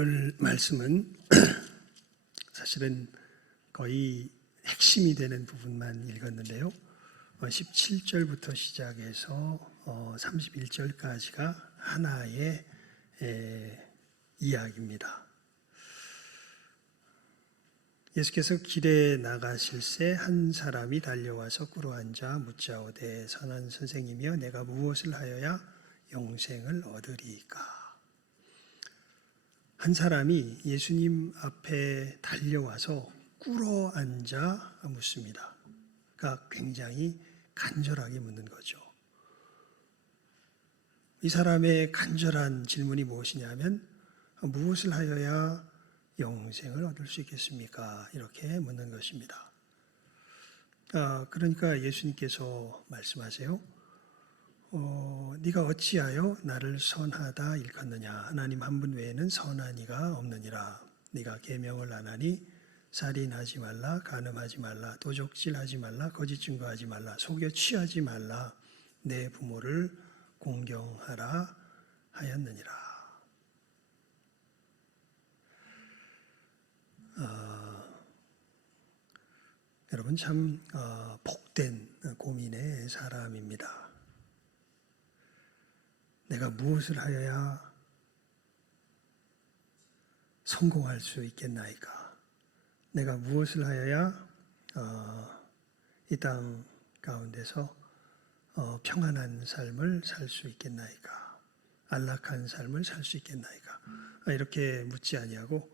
오늘 말씀은 사실은 거의 핵심이 되는 부분만 읽었는데요. 17절부터 시작해서 31절까지가 하나의 이야기입니다. 예수께서 길에 나가실새 한 사람이 달려와서 꿇어앉아 묻자오되 선한 선생이며 내가 무엇을 하여야 영생을 얻으리이까. 한 사람이 예수님 앞에 달려와서 꿇어앉아 묻습니다. 그러니까 굉장히 간절하게 묻는 거죠. 이 사람의 간절한 질문이 무엇이냐면 무엇을 하여야 영생을 얻을 수 있겠습니까? 이렇게 묻는 것입니다. 그러니까 예수님께서 말씀하세요. 네가 어찌하여 나를 선하다 일컫느냐? 하나님 한 분 외에는 선한 이가 없느니라. 네가 계명을 안 하니 살인하지 말라, 간음하지 말라, 도적질하지 말라, 거짓 증거하지 말라, 속여 취하지 말라, 내 부모를 공경하라 하였느니라. 여러분 참 복된 고민의 사람입니다. 내가 무엇을 하여야 성공할 수 있겠나이까? 내가 무엇을 하여야 이 땅 가운데서 평안한 삶을 살 수 있겠나이까? 안락한 삶을 살 수 있겠나이까? 이렇게 묻지 아니하고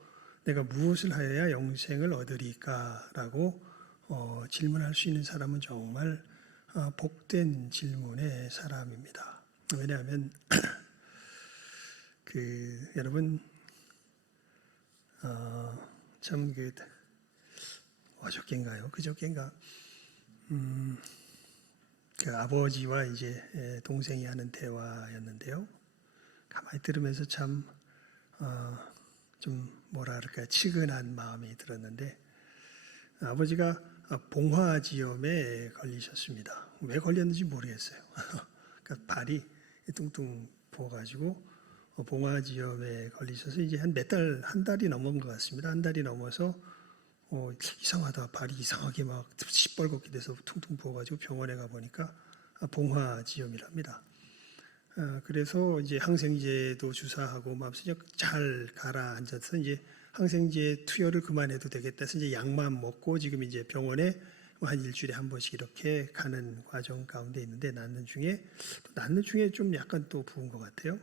내가 무엇을 하여야 영생을 얻으리까? 라고 질문할 수 있는 사람은 정말 복된 질문의 사람입니다. 왜냐하면 여러분 참 어저께인가요? 그저께인가 그 아버지와 이제 동생이 하는 대화였는데요. 가만히 들으면서 참 좀 뭐랄까 측은한 마음이 들었는데 아버지가 봉화지염에 걸리셨습니다. 왜 걸렸는지 모르겠어요. 그러니까 발이 뚱뚱 부어가지고 봉화지염에 걸리셔서 이제 한 달이 넘은 것 같습니다. 한 달이 넘어서 이상하다, 발이 이상하게 막 시뻘겋게 돼서 퉁퉁 부어가지고 병원에 가 보니까 봉화지염이랍니다. 그래서 이제 항생제도 주사하고 막 잘 가라앉아서 이제 항생제 투여를 그만해도 되겠다 해서 이제 약만 먹고 지금 이제 병원에 한 일주일에 한 번씩 이렇게 가는 과정 가운데 있는데 낳는 중에 좀 약간 또 부은 것 같아요.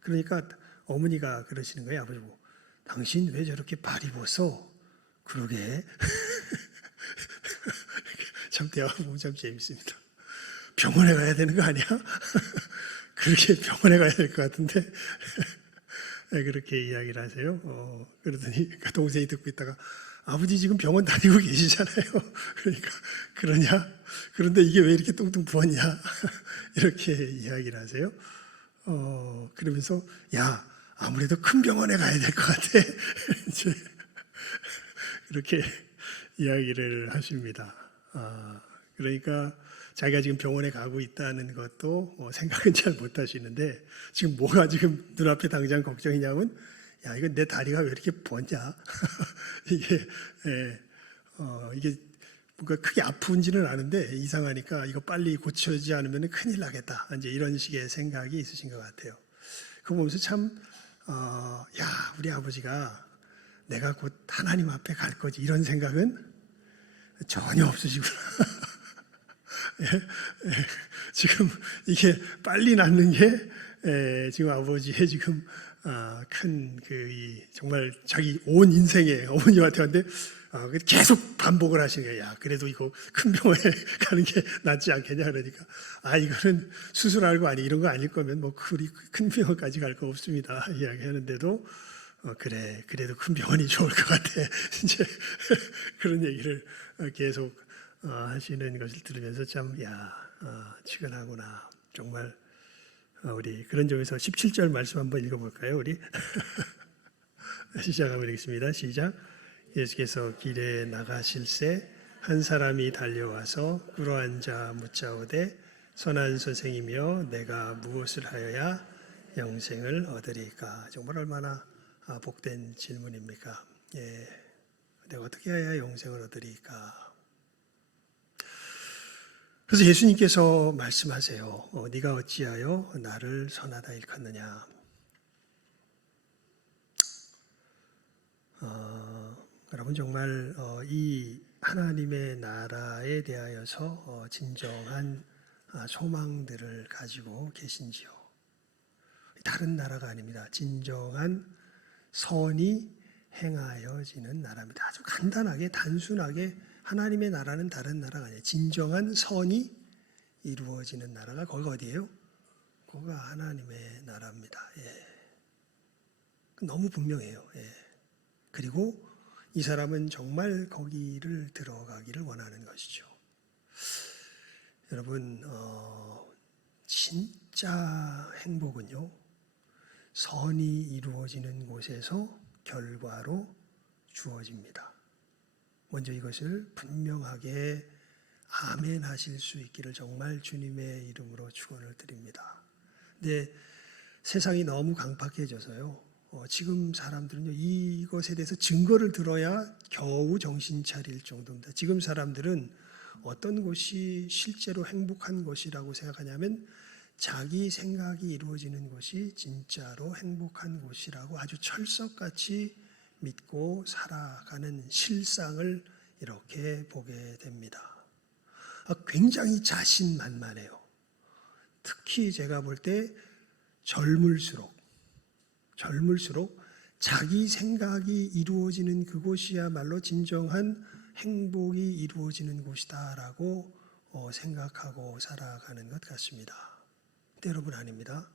그러니까 어머니가 그러시는 거예요. 아버지 보고 당신 왜 저렇게 발이 부었어? 그러게. 참 대화 보면 참 재밌습니다. 병원에 가야 되는 거 아니야? 그렇게 병원에 가야 될 것 같은데 그렇게 이야기를 하세요. 그러더니 그 동생이 듣고 있다가 아버지 지금 병원 다니고 계시잖아요. 그러니까 그러냐? 그런데 이게 왜 이렇게 뚱뚱 부었냐? 이렇게 이야기를 하세요. 그러면서 야 아무래도 큰 병원에 가야 될 것 같아. 이제 이렇게 이야기를 하십니다. 그러니까 자기가 지금 병원에 가고 있다는 것도 생각은 잘 못 하시는데 지금 뭐가 지금 눈앞에 당장 걱정이냐면 야 이거 내 다리가 왜 이렇게 부었냐? 이게 뭔가 크게 아픈지는 아는데 이상하니까 이거 빨리 고쳐지지 않으면 큰일 나겠다. 이제 이런 식의 생각이 있으신 것 같아요. 그거 보면서 참 야 우리 아버지가 내가 곧 하나님 앞에 갈 거지 이런 생각은 전혀 없으시구나. 지금 이게 빨리 낫는 게 지금 아버지의 지금 큰 정말 자기 온 인생에 어머님한테 왔는데 계속 반복을 하시는 거예요. 야, 그래도 이거 큰 병원에 가는 게 낫지 않겠냐 그러니까 이거는 수술할 거 아니 이런 거 아닐 거면 뭐 큰 병원까지 갈 거 없습니다. 이야기하는데도 그래도 큰 병원이 좋을 것 같아. 이제 그런 얘기를 계속 하시는 것을 들으면서 참 측은하구나. 정말 우리 그런 점에서 17절 말씀 한번 읽어볼까요? 우리 시작하면 읽겠습니다. 시작. 예수께서 길에 나가실새 한 사람이 달려와서 꿇어앉아 묻자오되 선한 선생이며 내가 무엇을 하여야 영생을 얻으리까? 정말 얼마나 복된 질문입니까? 예, 내가 어떻게 해야 영생을 얻으리까? 그래서 예수님께서 말씀하세요. 네가 어찌하여 나를 선하다 일컫느냐? 여러분 정말 이 하나님의 나라에 대하여서 진정한 소망들을 가지고 계신지요? 다른 나라가 아닙니다. 진정한 선이 행하여지는 나라입니다. 아주 간단하게 단순하게 하나님의 나라는 다른 나라가 아니에요. 진정한 선이 이루어지는 나라가 거기가 어디예요? 거기가 하나님의 나라입니다. 예. 너무 분명해요. 예. 그리고 이 사람은 정말 거기를 들어가기를 원하는 것이죠. 여러분 진짜 행복은요, 선이 이루어지는 곳에서 결과로 주어집니다. 먼저 이것을 분명하게 아멘 하실 수 있기를 정말 주님의 이름으로 축원을 드립니다. 근데 세상이 너무 강팍해져서요, 지금 사람들은요, 이것에 대해서 증거를 들어야 겨우 정신 차릴 정도입니다. 지금 사람들은 어떤 것이 실제로 행복한 것이라고 생각하냐면 자기 생각이 이루어지는 것이 진짜로 행복한 것이라고 아주 철석같이 믿고 살아가는 실상을 이렇게 보게 됩니다. 굉장히 자신만만해요. 특히 제가 볼 때 젊을수록 자기 생각이 이루어지는 그곳이야말로 진정한 행복이 이루어지는 곳이다라고 생각하고 살아가는 것 같습니다. 근데 여러분 아닙니다.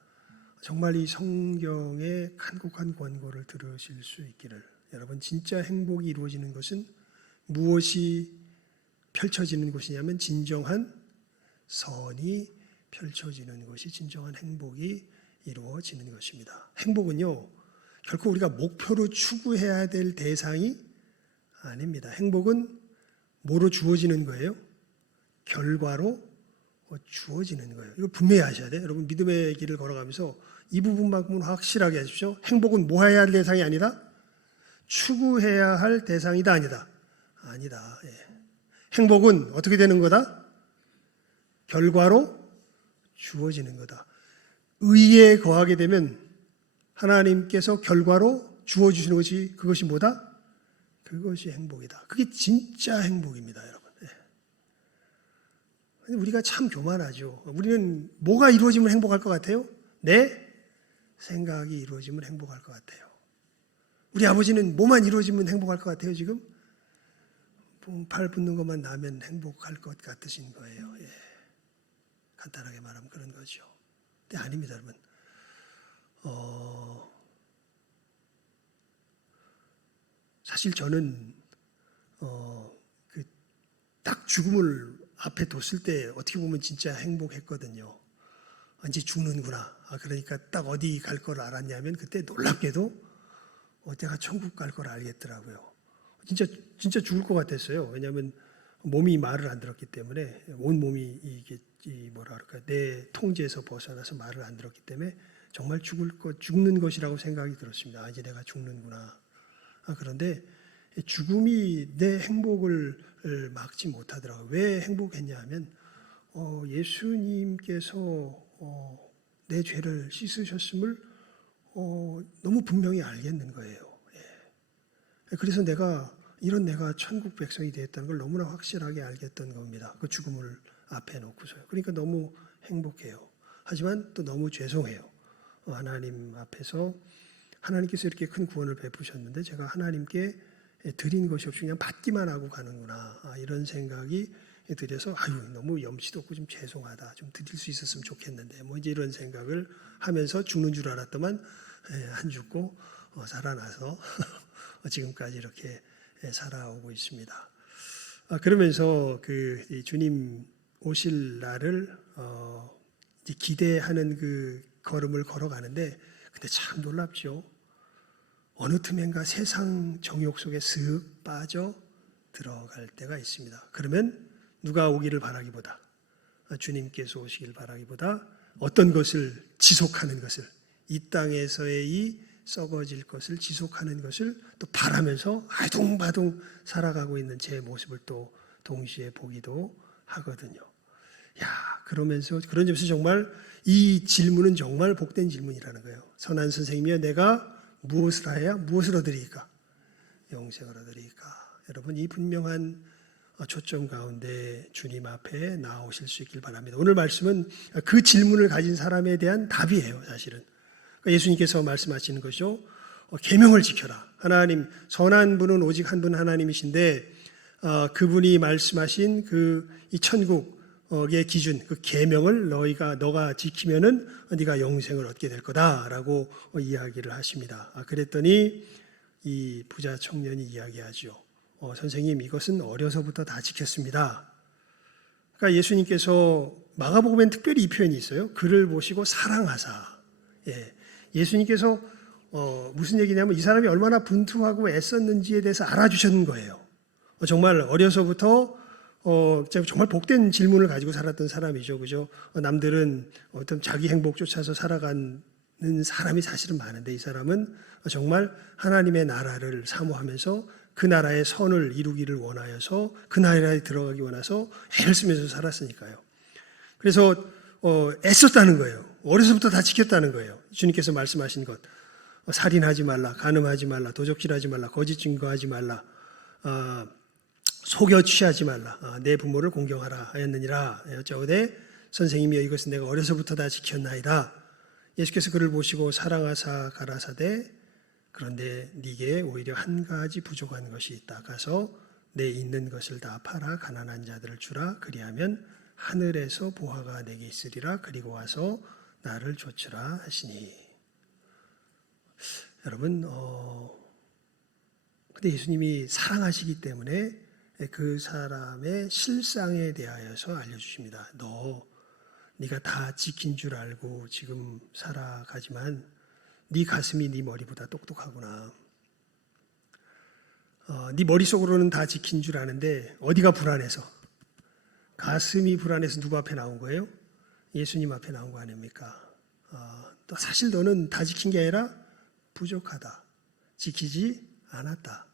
정말 이 성경의 간곡한 권고를 들으실 수 있기를. 여러분 진짜 행복이 이루어지는 것은 무엇이 펼쳐지는 곳이냐면 진정한 선이 펼쳐지는 것이 진정한 행복이 이루어지는 것입니다. 행복은요, 결코 우리가 목표로 추구해야 될 대상이 아닙니다. 행복은 뭐로 주어지는 거예요? 결과로 주어지는 거예요. 이거 분명히 아셔야 돼요. 여러분 믿음의 길을 걸어가면서 이 부분만큼은 확실하게 하십시오. 행복은 뭐 해야 할 대상이 아니다? 추구해야 할 대상이다 아니다? 아니다. 예. 행복은 어떻게 되는 거다? 결과로 주어지는 거다. 의에 거하게 되면 하나님께서 결과로 주어주시는 것이 그것이 뭐다? 그것이 행복이다. 그게 진짜 행복입니다, 여러분. 예. 우리가 참 교만하죠. 우리는 뭐가 이루어지면 행복할 것 같아요? 내 생각이 이루어지면 행복할 것 같아요. 우리 아버지는 뭐만 이루어지면 행복할 것 같아요, 지금? 팔 붙는 것만 나면 행복할 것 같으신 거예요. 예. 간단하게 말하면 그런 거죠. 근데 아닙니다, 여러분. 사실 저는 딱 죽음을 앞에 뒀을 때 어떻게 보면 진짜 행복했거든요. 이제 죽는구나. 그러니까 딱 어디 갈 걸 알았냐면 그때 놀랍게도 내가 천국 갈 걸 알겠더라고요. 진짜 죽을 것 같았어요. 왜냐하면 몸이 말을 안 들었기 때문에 온 몸이 이게 내 통제에서 벗어나서 말을 안 들었기 때문에 정말 죽는 것이라고 생각이 들었습니다. 이제 내가 죽는구나. 그런데 죽음이 내 행복을 막지 못하더라고요. 왜 행복했냐 하면 예수님께서 내 죄를 씻으셨음을 너무 분명히 알겠는 거예요. 예. 그래서 내가 천국 백성이 되었다는 걸 너무나 확실하게 알겠던 겁니다. 그 죽음을 앞에 놓고서요. 그러니까 너무 행복해요. 하지만 또 너무 죄송해요. 하나님 앞에서 하나님께서 이렇게 큰 구원을 베푸셨는데 제가 하나님께 드린 것이 없이 그냥 받기만 하고 가는구나, 이런 생각이 들어서 너무 염치도 없고 좀 죄송하다, 좀 드릴 수 있었으면 좋겠는데 이제 이런 생각을 하면서 죽는 줄 알았더만 안 죽고 살아나서 지금까지 이렇게 살아오고 있습니다. 그러면서 주님 오실 날을 이제 기대하는 그 걸음을 걸어가는데 근데 참 놀랍죠. 어느 틈엔가 세상 정욕 속에 슥 빠져 들어갈 때가 있습니다. 그러면 누가 오기를 바라기보다, 주님께서 오시길 바라기보다 어떤 것을 지속하는 것을, 이 땅에서의 이 썩어질 것을 지속하는 것을 또 바라면서 아둥바둥 살아가고 있는 제 모습을 또 동시에 보기도 하거든요. 야, 그러면서 그런 점에서 정말 이 질문은 정말 복된 질문이라는 거예요. 선한 선생님이여, 내가 무엇을 하여야 무엇을 얻으리까? 영생을 얻으리까? 여러분, 이 분명한 초점 가운데 주님 앞에 나오실 수 있길 바랍니다. 오늘 말씀은 그 질문을 가진 사람에 대한 답이에요, 사실은. 예수님께서 말씀하시는 것이죠. 계명을 지켜라. 하나님, 선한 분은 오직 한 분 하나님이신데 그분이 말씀하신 이 천국의 기준, 그 계명을 너가 지키면은 네가 영생을 얻게 될 거다라고 이야기를 하십니다. 그랬더니 이 부자 청년이 이야기하죠. 선생님, 이것은 어려서부터 다 지켰습니다. 그러니까 예수님께서 마가복음엔 특별히 이 표현이 있어요. 그를 보시고 사랑하사. 예수님께서 무슨 얘기냐면 이 사람이 얼마나 분투하고 애썼는지에 대해서 알아주셨는 거예요. 정말 어려서부터 정말 복된 질문을 가지고 살았던 사람이죠, 그죠? 남들은 어떤 자기 행복 쫓아서 살아가는 사람이 사실은 많은데 이 사람은 정말 하나님의 나라를 사모하면서 그 나라의 선을 이루기를 원하여서 그 나라에 들어가기 원해서 애를 쓰면서 살았으니까요. 그래서 애썼다는 거예요. 어려서부터 다 지켰다는 거예요. 주님께서 말씀하신 것, 살인하지 말라, 간음하지 말라, 도적질하지 말라, 거짓 증거하지 말라, 속여 취하지 말라, 내 부모를 공경하라 하였느니라. 여짜오되 선생님이여, 이것은 내가 어려서부터 다 지켰나이다. 예수께서 그를 보시고 사랑하사 가라사대 그런데 네게 오히려 한 가지 부족한 것이 있다. 가서 내 있는 것을 다 팔아 가난한 자들을 주라. 그리하면 하늘에서 보화가 내게 있으리라. 그리고 와서 나를 좇으라 하시니. 여러분, 근데 예수님이 사랑하시기 때문에 그 사람의 실상에 대하여서 알려주십니다. 네가 다 지킨 줄 알고 지금 살아가지만 네 가슴이 네 머리보다 똑똑하구나. 네 머릿속으로는 다 지킨 줄 아는데 어디가 불안해서? 가슴이 불안해서 누구 앞에 나온 거예요? 예수님 앞에 나온 거 아닙니까? 또 사실 너는 다 지킨 게 아니라 부족하다. 지키지 않았다.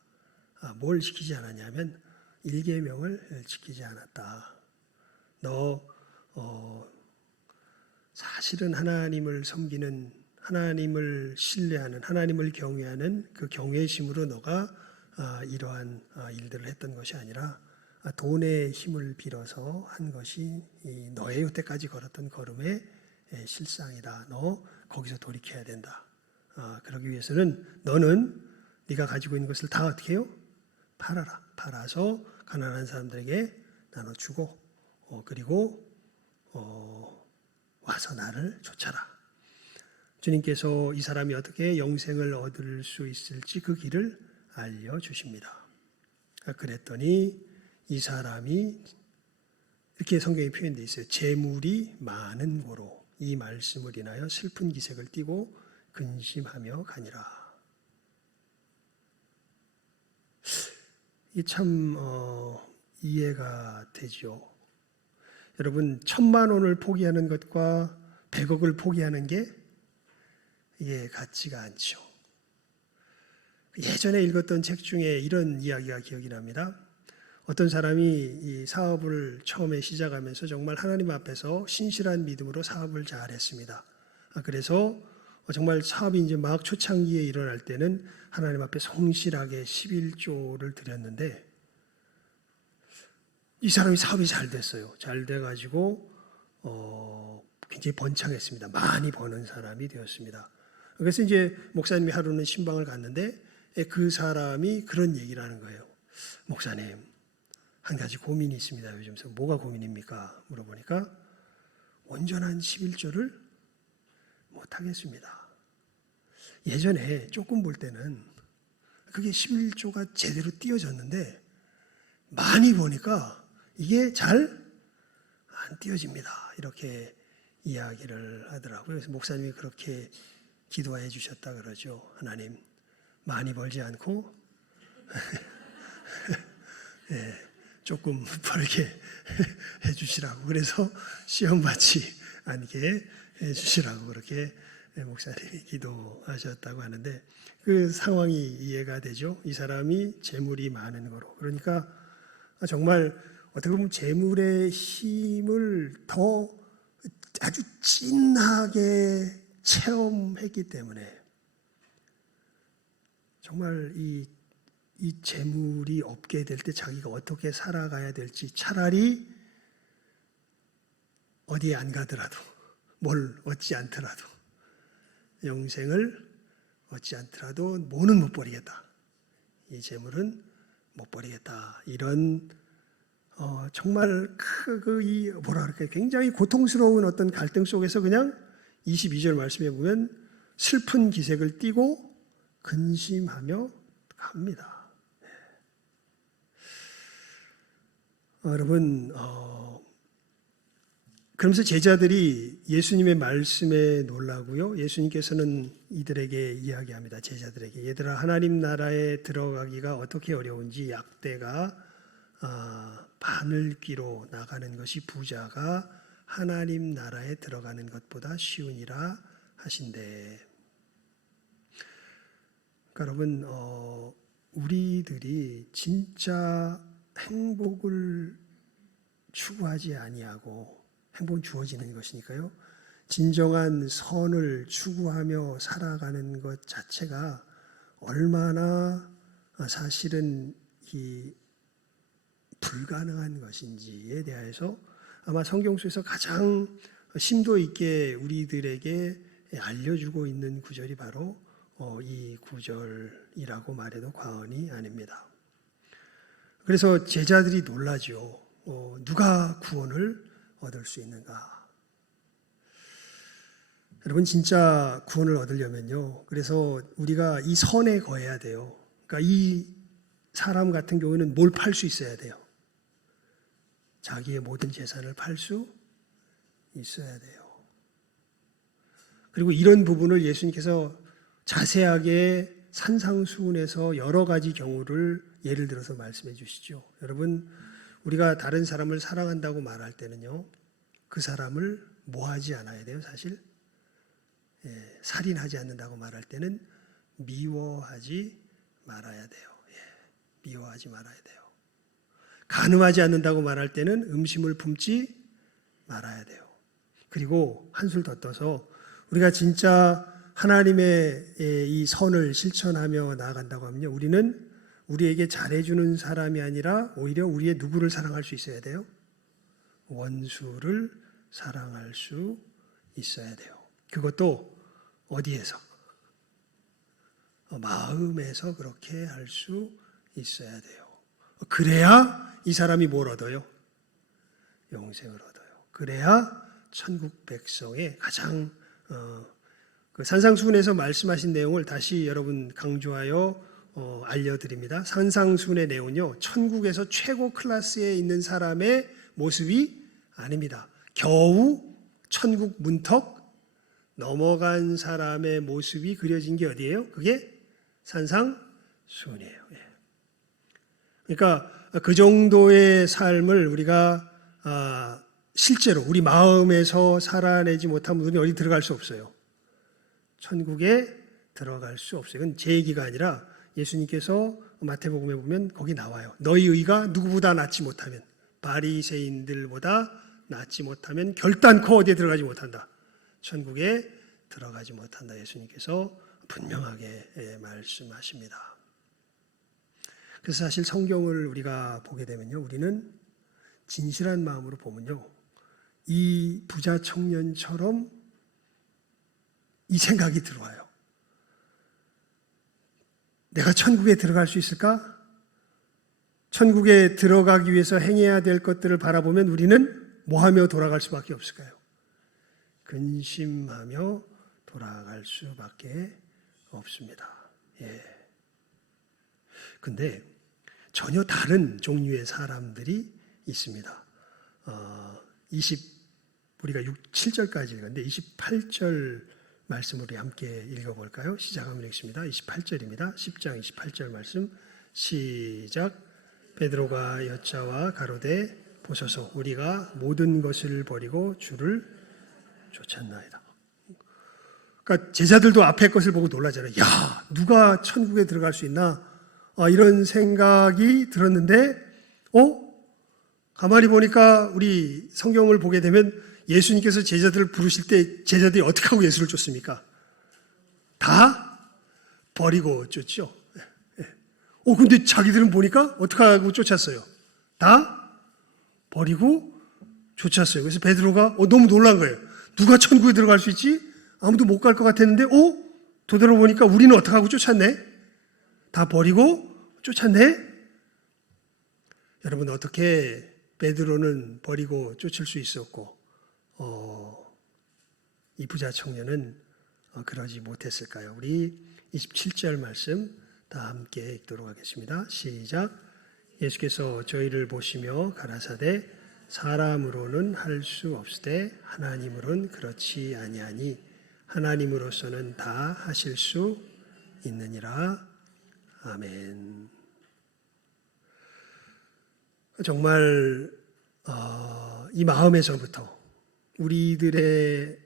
뭘 지키지 않았냐면 1계명을 지키지 않았다. 너 사실은 하나님을 섬기는, 하나님을 신뢰하는, 하나님을 경외하는 그 경외심으로 너가 이러한 일들을 했던 것이 아니라 돈의 힘을 빌어서 한 것이 너의 여태까지 걸었던 걸음의 실상이다. 너 거기서 돌이켜야 된다. 그러기 위해서는 너는 네가 가지고 있는 것을 다 어떻게 해요? 팔아라. 팔아서 가난한 사람들에게 나눠주고 그리고 와서 나를 좇아라. 주님께서 이 사람이 어떻게 영생을 얻을 수 있을지 그 길을 알려주십니다. 그랬더니 이 사람이 이렇게 성경에 표현되어 있어요. 재물이 많은 고로 이 말씀을 인하여 슬픈 기색을 띠고 근심하며 가니라. 이 참 이해가 되죠. 여러분, 1,000만 원을 포기하는 것과 100억을 포기하는 게 이게 같지가 않죠. 예전에 읽었던 책 중에 이런 이야기가 기억이 납니다. 어떤 사람이 이 사업을 처음에 시작하면서 정말 하나님 앞에서 신실한 믿음으로 사업을 잘했습니다. 그래서 정말 사업이 이제 막 초창기에 일어날 때는 하나님 앞에 성실하게 11조를 드렸는데 이 사람이 사업이 잘 됐어요. 잘 돼가지고 굉장히 번창했습니다. 많이 버는 사람이 되었습니다. 그래서 이제 목사님이 하루는 신방을 갔는데 그 사람이 그런 얘기를 하는 거예요. 목사님, 한 가지 고민이 있습니다. 요즘 뭐가 고민입니까? 물어보니까 온전한 11조를 못하겠습니다. 예전에 조금 볼 때는 그게 11조가 제대로 띄어졌는데 많이 보니까 이게 잘 안 띄어집니다. 이렇게 이야기를 하더라고요. 그래서 목사님이 그렇게 기도해 주셨다 그러죠. 하나님, 많이 벌지 않고 네, 조금 벌게 해주시라고. 그래서 시험 받지 않게 해주시라고 그렇게 목사님이 기도하셨다고 하는데 그 상황이 이해가 되죠. 이 사람이 재물이 많은 거로. 그러니까 정말 어떻게 보면 재물의 힘을 더 아주 진하게 체험했기 때문에 정말 이 재물이 없게 될 때 자기가 어떻게 살아가야 될지 차라리 어디에 안 가더라도 뭘 얻지 않더라도 영생을 얻지 않더라도 뭐는 못 버리겠다. 이 재물은 못 버리겠다. 이런 정말 이 뭐라 그럴까요? 굉장히 고통스러운 어떤 갈등 속에서 그냥 22절 말씀해 보면 슬픈 기색을 띠고 근심하며 갑니다. 여러분, 그러면서 제자들이 예수님의 말씀에 놀라고요. 예수님께서는 이들에게 이야기합니다. 제자들에게 얘들아 하나님 나라에 들어가기가 어떻게 어려운지 약대가 바늘귀로 나가는 것이 부자가 하나님 나라에 들어가는 것보다 쉬우니라 하신대. 그러니까 여러분 우리들이 진짜 행복을 추구하지 아니하고 행복은 주어지는 것이니까요. 진정한 선을 추구하며 살아가는 것 자체가 얼마나 사실은 이 불가능한 것인지에 대해서 아마 성경 속에서 가장 심도 있게 우리들에게 알려주고 있는 구절이 바로 이 구절이라고 말해도 과언이 아닙니다. 그래서 제자들이 놀라죠. 누가 구원을 얻을 수 있는가? 여러분 진짜 구원을 얻으려면요. 그래서 우리가 이 선에 거해야 돼요. 그러니까 이 사람 같은 경우에는 뭘 팔 수 있어야 돼요. 자기의 모든 재산을 팔 수 있어야 돼요. 그리고 이런 부분을 예수님께서 자세하게 산상수훈에서 여러 가지 경우를 예를 들어서 말씀해 주시죠. 여러분 우리가 다른 사람을 사랑한다고 말할 때는요. 그 사람을 뭐 하지 않아야 돼요, 사실? 살인하지 않는다고 말할 때는 미워하지 말아야 돼요. 미워하지 말아야 돼요. 간음하지 않는다고 말할 때는 음심을 품지 말아야 돼요. 그리고 한술 더 떠서 우리가 진짜 하나님의 이 선을 실천하며 나아간다고 하면요. 우리는 우리에게 잘해주는 사람이 아니라 오히려 우리의 누구를 사랑할 수 있어야 돼요? 원수를 사랑할 수 있어야 돼요. 그것도 어디에서? 마음에서 그렇게 할 수 있어야 돼요. 그래야 이 사람이 뭘 얻어요? 영생을 얻어요. 그래야 천국 백성의 가장 그 산상수훈에서 말씀하신 내용을 다시 여러분 강조하여 알려드립니다. 산상수훈의 내용은요. 천국에서 최고 클래스에 있는 사람의 모습이 아닙니다. 겨우 천국 문턱 넘어간 사람의 모습이 그려진 게 어디예요? 그게 산상수훈이에요. 그러니까 그 정도의 삶을 우리가 실제로 우리 마음에서 살아내지 못하면 우리는 어디 들어갈 수 없어요. 천국에 들어갈 수 없어요. 이건 제 얘기가 아니라 예수님께서 마태복음에 보면 거기 나와요. 너희 의가 누구보다 낫지 못하면 바리새인들보다 낫지 못하면 결단코 어디에 들어가지 못한다. 천국에 들어가지 못한다. 예수님께서 분명하게 말씀하십니다. 그래서 사실 성경을 우리가 보게 되면요. 우리는 진실한 마음으로 보면요. 이 부자 청년처럼 이 생각이 들어와요. 내가 천국에 들어갈 수 있을까? 천국에 들어가기 위해서 행해야 될 것들을 바라보면 우리는 뭐하며 돌아갈 수밖에 없을까요? 근심하며 돌아갈 수밖에 없습니다. 근데 전혀 다른 종류의 사람들이 있습니다. 우리가 7절까지 읽었는데 28절 말씀으로 함께 읽어볼까요? 시작하면 읽습니다. 28절입니다. 10장 28절 말씀 시작. 베드로가 여자와 가로되 보소서 우리가 모든 것을 버리고 주를 쫓았나이다. 그러니까 제자들도 앞에 것을 보고 놀라잖아요. 야, 누가 천국에 들어갈 수 있나? 이런 생각이 들었는데, 가만히 보니까 우리 성경을 보게 되면 예수님께서 제자들을 부르실 때 제자들이 어떻게 하고 예수를 쫓습니까? 다 버리고 쫓죠. 근데 자기들은 보니까 어떻게 하고 쫓았어요? 다 버리고 쫓았어요. 그래서 베드로가 너무 놀란 거예요. 누가 천국에 들어갈 수 있지? 아무도 못 갈 것 같았는데, 되돌아보니까 우리는 어떻게 하고 쫓았네? 다 버리고 쫓았네? 여러분, 어떻게 베드로는 버리고 쫓을 수 있었고, 이 부자 청년은 그러지 못했을까요? 우리 27절 말씀 다 함께 읽도록 하겠습니다. 시작. 예수께서 저희를 보시며 가라사대 사람으로는 할 수 없으되 하나님으로는 그렇지 아니하니 하나님으로서는 다 하실 수 있느니라. 아멘. 정말 이 마음에서부터 우리들의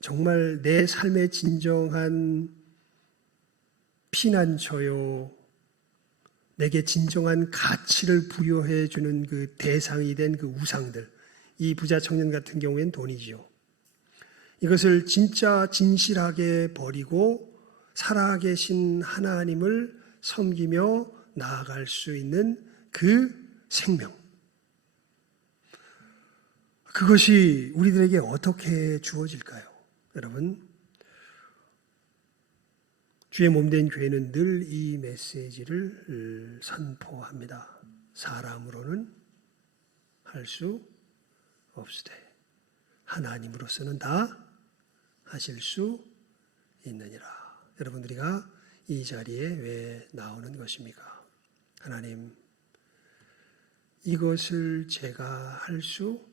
정말 내 삶의 진정한 피난처요, 내게 진정한 가치를 부여해 주는 그 대상이 된 그 우상들, 이 부자 청년 같은 경우에는 돈이지요. 이것을 진짜 진실하게 버리고 살아계신 하나님을 섬기며 나아갈 수 있는 그 생명, 그것이 우리들에게 어떻게 주어질까요? 여러분, 주의 몸된 교회는 늘 이 메시지를 선포합니다. 사람으로는 할 수 없으되 하나님으로서는 다 하실 수 있느니라. 여러분, 우리가 이 자리에 왜 나오는 것입니까? 하나님, 이것을 제가 할 수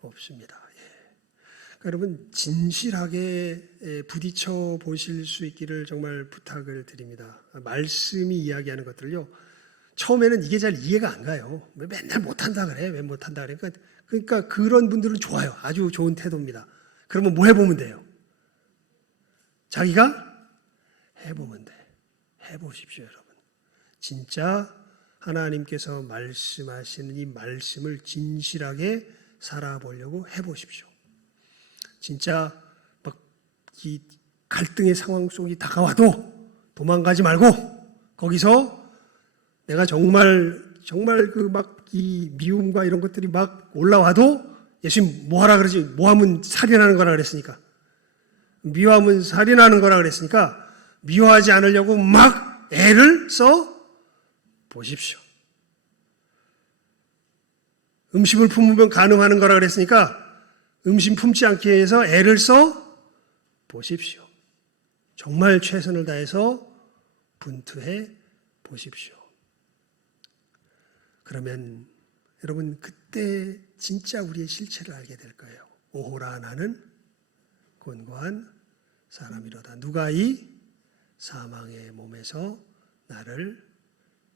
없습니다. 그러니까 여러분, 진실하게 부딪혀 보실 수 있기를 정말 부탁을 드립니다. 말씀이 이야기하는 것들을요, 처음에는 이게 잘 이해가 안 가요. 왜 맨날 못한다 그래? 왜 못한다 그래? 그러니까 그런 분들은 좋아요. 아주 좋은 태도입니다. 그러면 뭐 해보면 돼요? 자기가 해보면 돼. 해보십시오, 여러분. 진짜 하나님께서 말씀하시는 이 말씀을 진실하게 살아보려고 해보십시오. 진짜 막 이 갈등의 상황 속이 다가와도 도망가지 말고 거기서 내가 정말 그 막 이 미움과 이런 것들이 막 올라와도 예수님 뭐 하라 그러지? 모함은 살인하는 거라 그랬으니까, 미워함은 살인하는 거라 그랬으니까 미워하지 않으려고 막 애를 써 보십시오. 음식을 품으면 간음하는 거라 그랬으니까 음식 품지 않기 위해서 애를 써 보십시오. 정말 최선을 다해서 분투해 보십시오. 그러면 여러분, 그때 진짜 우리의 실체를 알게 될 거예요. 오호라, 나는 곤고한 사람이로다. 누가 이 사망의 몸에서 나를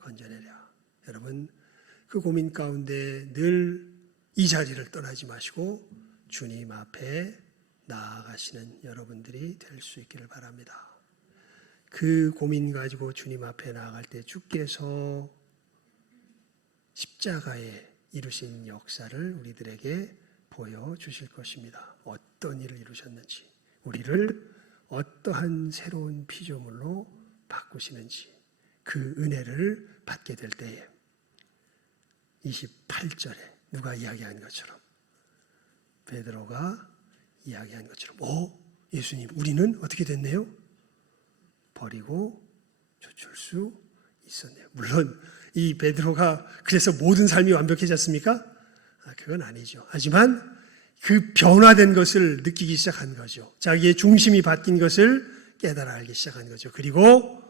건져내랴. 여러분, 그 고민 가운데 늘 이 자리를 떠나지 마시고 주님 앞에 나아가시는 여러분들이 될 수 있기를 바랍니다. 그 고민 가지고 주님 앞에 나아갈 때 주께서 십자가에 이루신 역사를 우리들에게 보여주실 것입니다. 어떤 일을 이루셨는지, 우리를 어떠한 새로운 피조물로 바꾸시는지, 그 은혜를 받게 될 때에 28절에 누가 이야기한 것처럼, 베드로가 이야기한 것처럼, 예수님, 우리는 어떻게 됐네요? 버리고 쫓을 수 있었네요. 물론 이 베드로가 그래서 모든 삶이 완벽해졌습니까? 그건 아니죠. 하지만 그 변화된 것을 느끼기 시작한 거죠. 자기의 중심이 바뀐 것을 깨달아 알기 시작한 거죠. 그리고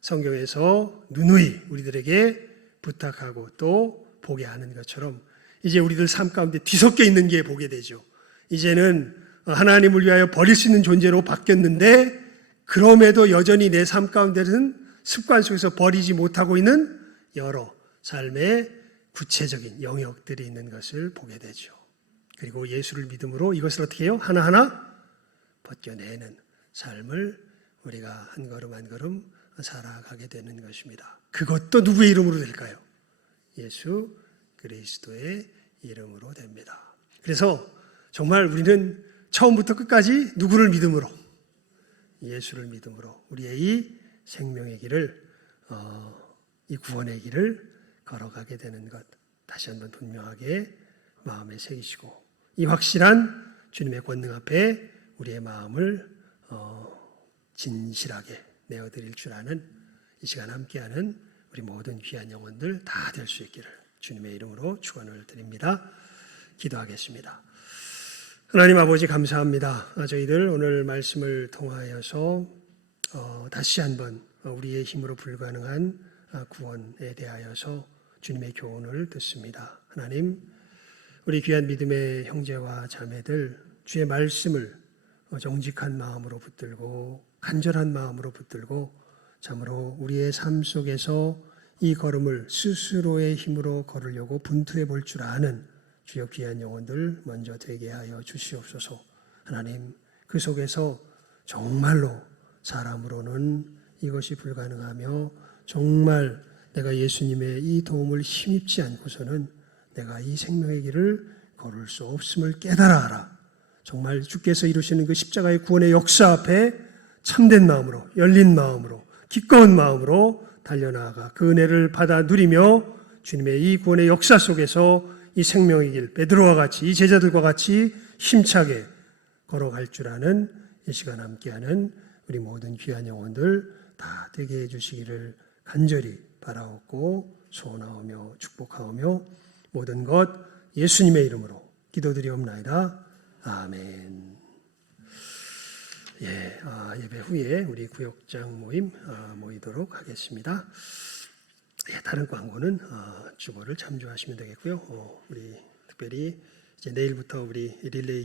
성경에서 누누이 우리들에게 부탁하고 또 보게 하는 것처럼 이제 우리들 삶 가운데 뒤섞여 있는 게 보게 되죠. 이제는 하나님을 위하여 버릴 수 있는 존재로 바뀌었는데, 그럼에도 여전히 내 삶 가운데는 습관 속에서 버리지 못하고 있는 여러 삶의 구체적인 영역들이 있는 것을 보게 되죠. 그리고 예수를 믿음으로 이것을 어떻게 해요? 하나하나 벗겨내는 삶을 우리가 한 걸음 한 걸음 살아가게 되는 것입니다. 그것도 누구의 이름으로 될까요? 예수 그리스도의 이름으로 됩니다. 그래서 정말 우리는 처음부터 끝까지 누구를 믿음으로? 예수를 믿음으로 우리의 이 생명의 길을, 이 구원의 길을 걸어가게 되는 것, 다시 한번 분명하게 마음에 새기시고, 이 확실한 주님의 권능 앞에 우리의 마음을 진실하게 내어드릴 줄 아는 이 시간 함께하는 우리 모든 귀한 영혼들 다 될 수 있기를 주님의 이름으로 축원을 드립니다. 기도하겠습니다. 하나님 아버지 감사합니다. 저희들 오늘 말씀을 통하여서 다시 한번 우리의 힘으로 불가능한 구원에 대하여서 주님의 교훈을 듣습니다. 하나님, 우리 귀한 믿음의 형제와 자매들 주의 말씀을 정직한 마음으로 붙들고 간절한 마음으로 붙들고 참으로 우리의 삶 속에서 이 걸음을 스스로의 힘으로 걸으려고 분투해 볼 줄 아는 주여 귀한 영혼들 먼저 되게 하여 주시옵소서. 하나님, 그 속에서 정말로 사람으로는 이것이 불가능하며 정말 내가 예수님의 이 도움을 힘입지 않고서는 내가 이 생명의 길을 걸을 수 없음을 깨달아 알아. 정말 주께서 이루시는 그 십자가의 구원의 역사 앞에 참된 마음으로, 열린 마음으로, 기꺼운 마음으로 달려나아가 그 은혜를 받아 누리며 주님의 이 구원의 역사 속에서 이 생명의 길, 베드로와 같이 이 제자들과 같이 힘차게 걸어갈 줄 아는 이 시간 함께하는 우리 모든 귀한 영혼들 다 되게 해주시기를 간절히 바라옵고 소원하오며 축복하오며 모든 것 예수님의 이름으로 기도드리옵나이다. 아멘. 예배 후에 우리 구역장 모임 모이도록 하겠습니다. 다른 광고는 주보를 참조하시면 되겠고요. 우리 특별히 이제 내일부터 우리 릴레이